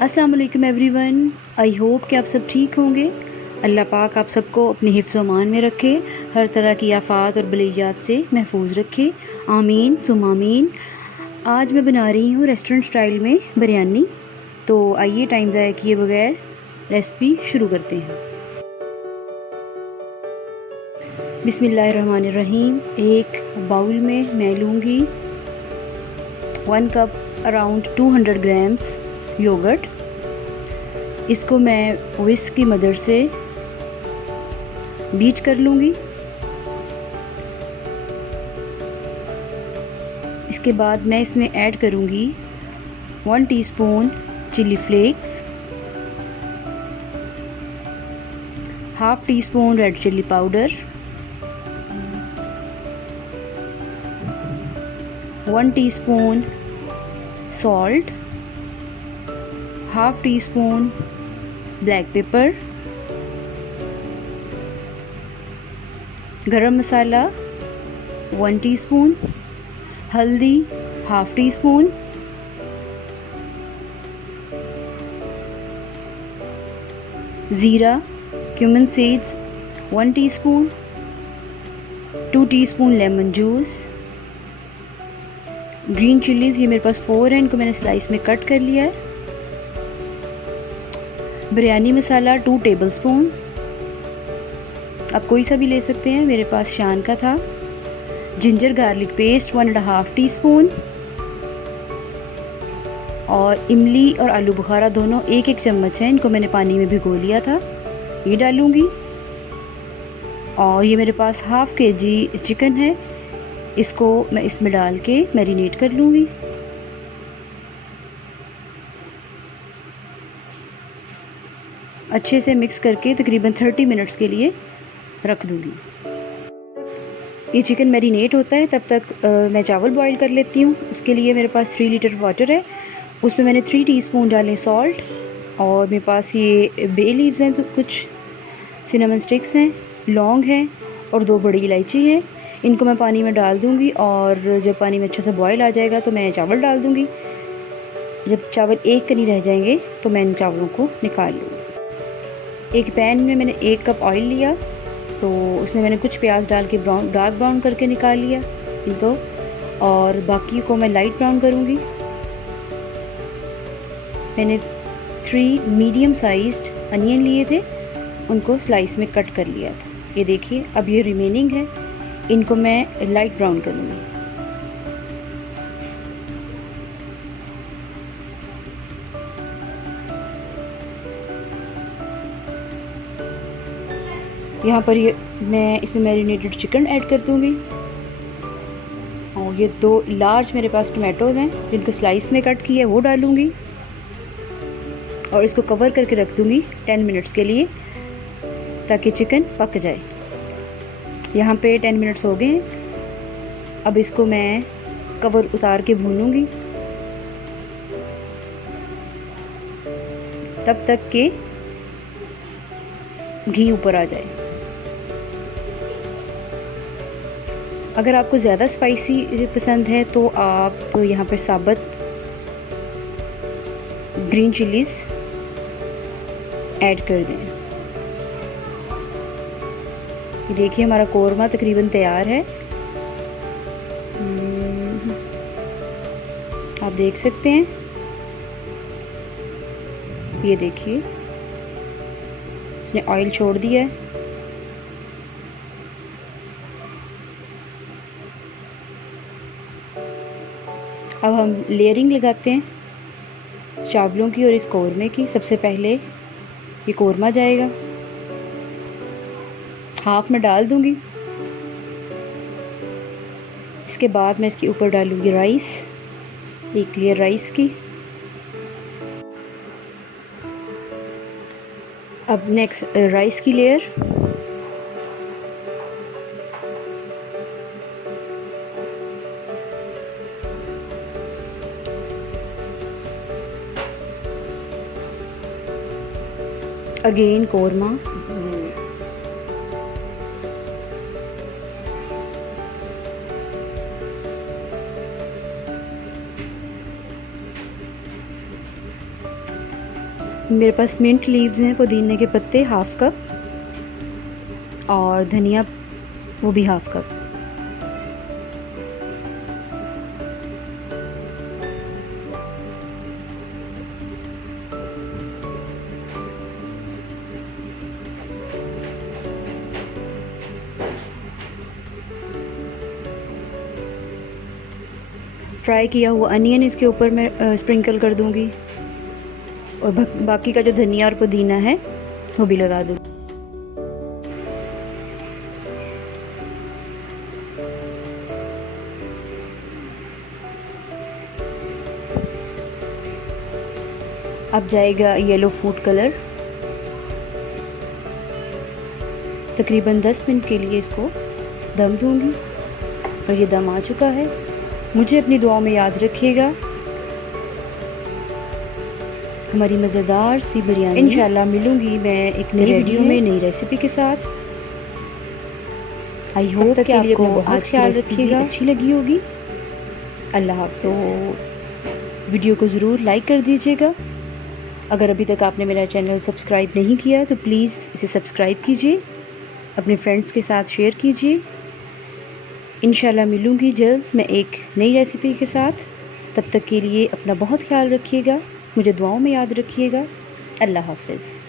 अस्सलाम वालेकुम everyone. I hope कि आप सब ठीक होंगे। अल्लाह पाक आप सबको अपने हिफ्ज़ व अमान में रखे, हर तरह की आफात और बलियात से महफूज रखे। आमीन सुम आमीन। आज मैं बना रही हूँ रेस्टोरेंट स्टाइल में बिरयानी। तो आइए टाइम ज़ाया किए बगैर रेसिपी शुरू करते हैं। बिस्मिल्लाहिर्रहमानिर्रहीम। एक बाउल में मैं लूँगी 1 कप अराउंड 200 ग्राम्स योगर्ट। इसको मैं विस्क की मदद से बीट कर लूँगी। इसके बाद मैं इसमें ऐड करूँगी 1 teaspoon chilli flakes, half teaspoon red chilli powder, 1 teaspoon salt, half teaspoon black pepper, garam masala 1 teaspoon, हल्दी हाफ टी स्पून, ज़ीरा cumin seeds 1 teaspoon, 2 teaspoon lemon juice, green chillies ये मेरे पास 4 हैं, इनको मैंने स्लाइस में कट कर लिया है। बिरयानी मसाला 2 टेबलस्पून, आप कोई सा भी ले सकते हैं, मेरे पास शान का था। जिंजर गार्लिक पेस्ट 1.5 टीस्पून और इमली और आलू बुखारा दोनों 1-1 चम्मच हैं, इनको मैंने पानी में भिगो लिया था, ये डालूंगी। और ये मेरे पास हाफ kg चिकन है, इसको मैं इसमें डाल के मैरिनेट कर लूँगी। अच्छे से मिक्स करके तकरीबन 30 मिनट्स के लिए रख दूँगी। ये चिकन मैरिनेट होता है तब तक मैं चावल बॉईल कर लेती हूँ। उसके लिए मेरे पास 3 लीटर वाटर है, उसमें मैंने 3 टीस्पून डाले सॉल्ट, और मेरे पास ये बे लीव्स हैं, तो कुछ सिनेमन स्टिक्स हैं, लौंग हैं और 2 बड़ी इलायची है। इनको मैं पानी में डाल दूँगी और जब पानी में अच्छा सा बॉईल आ जाएगा तो मैं चावल डाल दूँगी। जब चावल एक कनी रह जाएंगे तो मैं इन चावलों को निकाल लूँगी। एक पैन में मैंने 1 कप ऑयल लिया, तो उसमें मैंने कुछ प्याज डाल के डार्क ब्राउन करके निकाल लिया इनको, और बाकी को मैं लाइट ब्राउन करूँगी। मैंने 3 मीडियम साइज्ड अनियन लिए थे, उनको स्लाइस में कट कर लिया था। ये देखिए, अब ये रिमेनिंग है, इनको मैं लाइट ब्राउन करूँगी। यहाँ पर ये मैं इसमें मैरिनेटेड चिकन ऐड कर दूँगी, और ये 2 लार्ज मेरे पास टमाटोज़ हैं जिनको स्लाइस में कट किया है, वो डालूँगी और इसको कवर करके रख दूँगी 10 मिनट्स के लिए ताकि चिकन पक जाए। यहाँ पे 10 मिनट्स हो गए हैं। अब इसको मैं कवर उतार के भूनूँगी तब तक के घी ऊपर आ जाए। अगर आपको ज़्यादा स्पाइसी पसंद है तो आप यहाँ पर साबुत ग्रीन चिलीज़ ऐड कर दें। ये देखिए, हमारा कोरमा तकरीबन तैयार है। आप देख सकते हैं, ये देखिए इसने ऑयल छोड़ दिया है। अब हम लेयरिंग लगाते हैं चावलों की और इस कोरमे की। सबसे पहले ये कोरमा जाएगा, हाफ में डाल दूंगी। इसके बाद मैं इसके ऊपर डालूंगी राइस, 1 लेयर राइस की। अब नेक्स्ट राइस की लेयर, अगेन कोरमा, मेरे पास मिंट लीव्स हैं, पुदीने के पत्ते हाफ़ कप, और धनिया वो भी हाफ़ कप। फ्राई किया हुआ अनियन इसके ऊपर मैं स्प्रिंकल कर दूंगी, और बाकी का जो धनिया और पुदीना है वो भी लगा दूँगी। अब जाएगा येलो फूड कलर। तकरीबन 10 मिनट के लिए इसको दम दूंगी, और ये दम आ चुका है। मुझे अपनी दुआओं में याद रखिएगा। हमारी मज़ेदार सी बिरयानी इंशाल्लाह मिलूंगी मैं एक नई वीडियो में, नई रेसिपी के साथ। आई होप कि आपको बहुत ख्याल रखिएगा, अच्छी लगी होगी। अल्लाह हाफ़िज़। तो वीडियो को ज़रूर लाइक कर दीजिएगा। अगर अभी तक आपने मेरा चैनल सब्सक्राइब नहीं किया तो प्लीज़ इसे सब्सक्राइब कीजिए, अपने फ्रेंड्स के साथ शेयर कीजिए। इंशाल्लाह मिलूँगी जल्द मैं एक नई रेसिपी के साथ। तब तक के लिए अपना बहुत ख्याल रखिएगा, मुझे दुआओं में याद रखिएगा। अल्लाह हाफ़िज़।